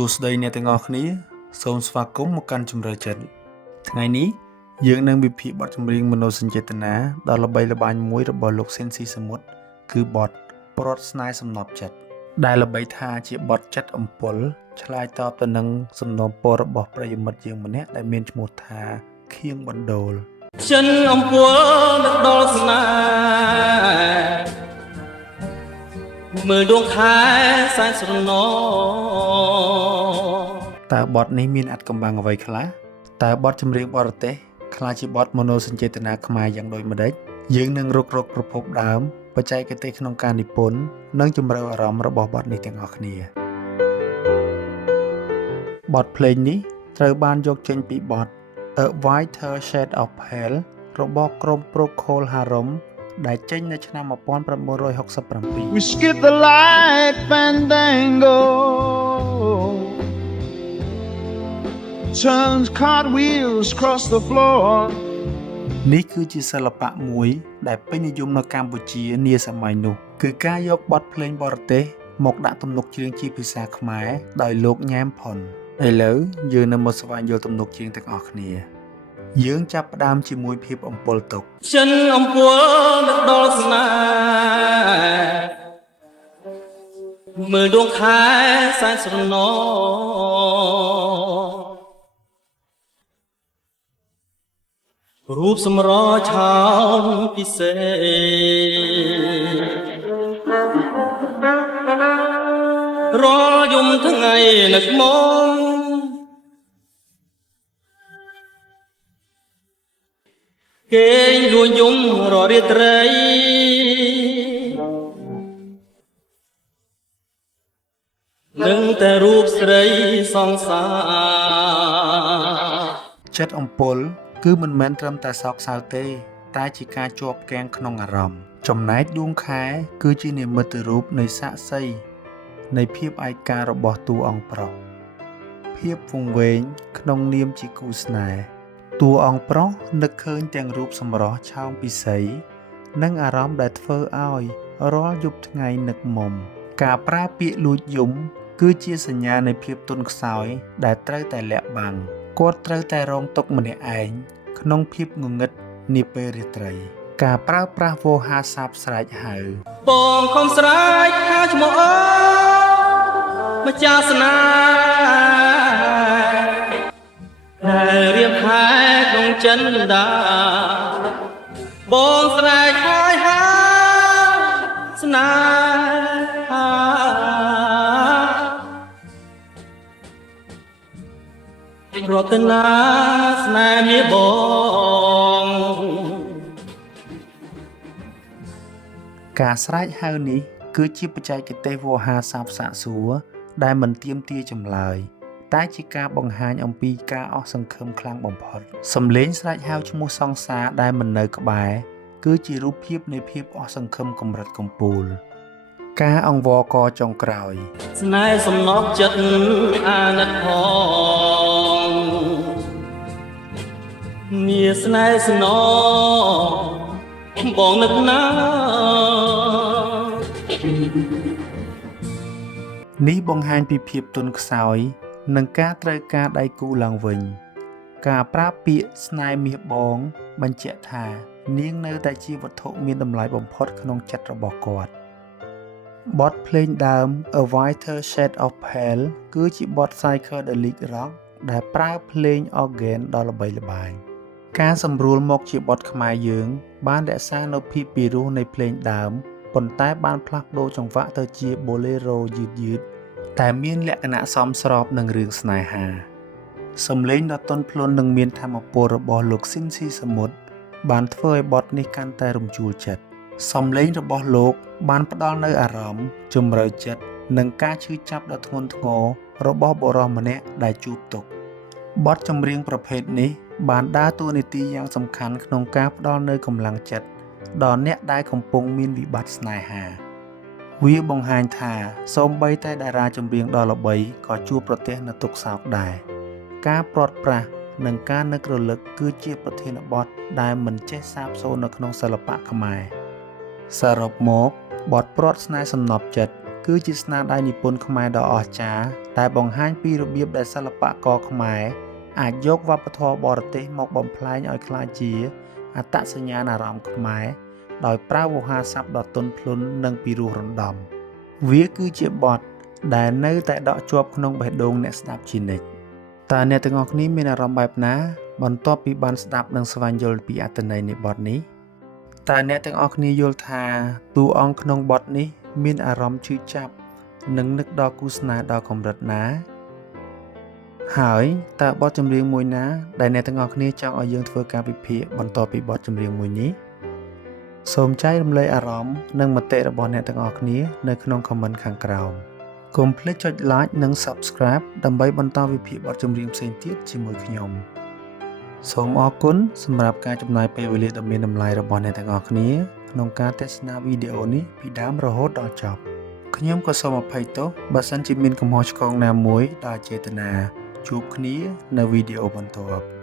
សួស្តីអ្នកទាំងអស់គ្នាសូមស្វាគមន៍មកកាន់ជម្រើចិត្តថ្ងៃនេះយើងនឹងវិភាគបទចម្រៀងមនោសញ្ចេតនាដ៏ល្បីល្បាញមួយរបស់លោកស៊ីនស៊ីសមុទ្រគឺបទព្រាត់ស្នេហ៍សំណប់ចិត្តដែលល្បីថាជាបទចិត្តអំពុលឆ្លើយតបទៅនឹងសំណូមពររបស់ប្រិយមិត្តយើងម្នាក់ដែលមានឈ្មោះថាខៀងបណ្ដូលចិនអំពើដឹកដល់ស្នេហ៍មើលដួងខែសែនស្រណោតើបទនេះមានអត្ថកម្បាំងអ្វីខ្លះតើបទចម្រៀងបរទេសខ្លះជាបទមនោសញ្ចេតនាខ្មែរយ៉ាងដូចម្តេចយើងនឹងរកប្រភពដើមបច្ចេកទេសក្នុងការនិពន្ធនិងជម្រៅអារម្មណ៍របស់បទនេះទាំងអស់គ្នាបទភ្លេងនេះត្រូវបានយកចេញពីបទ A Whiter Shade of Pale របស់ក្រុម Procol Harum ដែលចេញនៅឆ្នាំ1967 We skip the light fandango turns cartwheels across the floor នេះគឺជាសិល្បៈមួយដែលពេញនិយមនៅកម្ពុជានាសម័យនោះគឺការយកបទភ្លេងបរទេសមកដាក់ទំនុកច្រៀងជាភាសាខ្មែរដោយលោកញ៉ែមផុនឥឡូវយើងនឹងមកស្វែងយល់ទំនុកច្រៀងទាំងអស់គ្នាយើងចាប់ផ្ដើមជាមួយភាពអំពុលទុកចិនអំពើដឹកដល់ស្នេហ៍មើលដួងខែសែនស្រណោរូបសម្រស់ឆោមពិសេសរាល់យំថ្ងៃនឹកមកគេលួងយំរាល់រាត្រីនឹងតែរូបស្រីសង្សារចិត្តអំពុលគឺមិនមែនត្រឹមតែសោកសៅទេតែជាការជាប់គាំងក្នុងអារម្មណ៍ចំណែកដួងខែគឺជានិមិត្តរូបនៃស័ក្តិសិទ្ធិនៃភាពឯការបស់តួអង្គប្រុសភាពវង្វេងក្នុងនាមជាគូស្នេហ៍តួអង្គប្រុសនឹកឃើញទាំងរូបសម្រស់ឆោមពិសីនិងអារម្មណ៍ដែលធ្វើឲ្យរាល់យប់ថ្ងៃនឹកមុំការប្រើពាក្យលួចយំគឺជាសញ្ញានៃភាពទន់ខ្សោយដែលត្រូវតែលាក់បាំងគាត់ត្រូវតែរងទុក្ខម្នាក់ឯងក្នុងភាពងងឹតនាពេលរាត្រីការប្រើប្រាស់វោហារស័ព្ទស្រែកហៅបងខំស្រែកហៅឈ្មោះអើម្ចាស់ស្នេហ៍ដែលរៀបហែក្នុងចិនដាបងស្រែកហើយស្នេហ៍រតនាស្នេហ៍មាបងការស្រែកហៅនេះគឺជាបច្ចេកទេសវោហារស័ព្ទសាកសួរដែលមិនទាមទារចម្លើយតែជាការបង្ហាញអំពីការអស់សង្ឃឹមខ្លាំងបំផុតសំឡេងស្រែកហៅឈ្មោះសង្សារដែលមិននៅក្បែរគឺជារូបភាពនៃភាពអស់សង្ឃឹមកម្រិតកំពូលការអង្វរកចុងក្រោយស្នេហ៍សំណប់ចិត្តអាណិតផងមាស្នេហ៍ស្នបងនឹកណានេះបង្ហាញពីភាពទន់ខ្សោយនិងការត្រូវការដៃគូឡើងវិញការប្រើពាក្យស្នេហ៍មាសបងបញ្ជាក់ថានាងនៅតែជាវត្ថុមានតម្លៃបំផុតក្នុងចិត្តរបស់គាត់បទភ្លេងដើម A Whiter Shade of Pale គឺជាបទ Psychedelic Rock ដែលប្រើភ្លេង organ ដ៏ល្បីល្បាញការសម្រួលមកជាបទខ្មែរយើងបានរក្សានូវភាពពីរោះនៃភ្លេងដើមប៉ុន្តែបានផ្លាស់ប្ដូរចង្វាក់ទៅជា Bolero យឺតៗតែមានលក្ខណៈសមស្របនឹងរឿងស្នេហាសំឡេងដ៏ទន់ភ្លន់និងមានថាមពលរបស់លោកស៊ីនស៊ីសមុទ្របានធ្វើឲ្យបទនេះកាន់តែរំជួលចិត្តសំឡេងរបស់លោកបានផ្ដល់នូវអារម្មណ៍ជម្រៅចិត្តនិងការឈឺចាប់ដ៏ធ្ងន់ធ្ងររបស់បុរសម្នាក់ដែលជួបទុក្ខបទចម្រៀងប្រភេទនេះបានដើរតួនាទីយ៉ាងសំខាន់ក្នុងការផ្ដល់នូវកម្លាំងចិត្តដល់អ្នកដែលកំពុងមានវិបត្តិស្នេហាវាបង្ហាញថាសូម្បីតែតារាចម្រៀងដ៏ល្បីក៏ជួបប្រទះនូវទុក្ខសោកដែរការព្រាត់ប្រាសនិងការនឹករលឹកគឺជាប្រធានបទដែលមិនចេះសាបសូន្យនៅក្នុងសិល្បៈខ្មែរសរុបមកបទព្រាត់ស្នេហ៍សំណប់ចិត្ត គឺជាស្នាដៃនិពន្ធខ្មែរដ៏អស្ចារ្យដែលបង្ហាញពីរបៀបដែលសិល្បករខ្មែរអាចយកវប្បធម៌បរទេសមកបំប្លែងឲ្យក្លាយជាអត្តសញ្ញាណអារម្មណ៍ខ្មែរដោយប្រើវោហារស័ព្ទដ៏ទន់ភ្លន់និងពិរោះរណ្ដំវាគឺជាបទដែលនៅតែដក់ជាប់ក្នុងបេះដូងអ្នកស្ដាប់ជានិច្ចតើអ្នកទាំងអស់គ្នាមានអារម្មណ៍បែបណាបន្ទាប់ពីបានស្ដាប់និងស្វែងយល់ពីអត្ថន័យនៃបទនេះតើអ្នកទាំងអស់គ្នាយល់ថាតួអង្គក្នុងបទនេះមានអារម្មណ៍ឈឺចាប់និងនឹកដល់គូស្នេហ៍ដល់កម្រិតណាហើយតើបទចម្រៀងមួយណាដែលអ្នកទាំងអស់គ្នាចង់ឲ្យយើងធ្វើការវិភាគបន្ទាប់ពីបទចម្រៀងមួយនេះសូមចែករំលែកអារម្មណ៍និងមតិរបស់អ្នកទាំងអស់គ្នានៅក្នុង comment ខាងក្រោមកុំភ្លេចចុច like និង subscribe ដើម្បីបន្តវិភាគបទចម្រៀងផ្សេងទៀតជាមួយខ្ញុំសូមអរគុណសម្រាប់ការចំណាយពេលវេលាដ៏មានតម្លៃរបស់អ្នកទាំងអស់គ្នាក្នុងការទស្សនាវីដេអូនេះពីដើមរហូតដល់ចប់ខ្ញុំក៏សូមអភ័យទោសបើសិនជាមានកំហុសឆ្គងណាមួយដែលចេតនាជួបគ្នានៅវីដេអូបន្ទាប់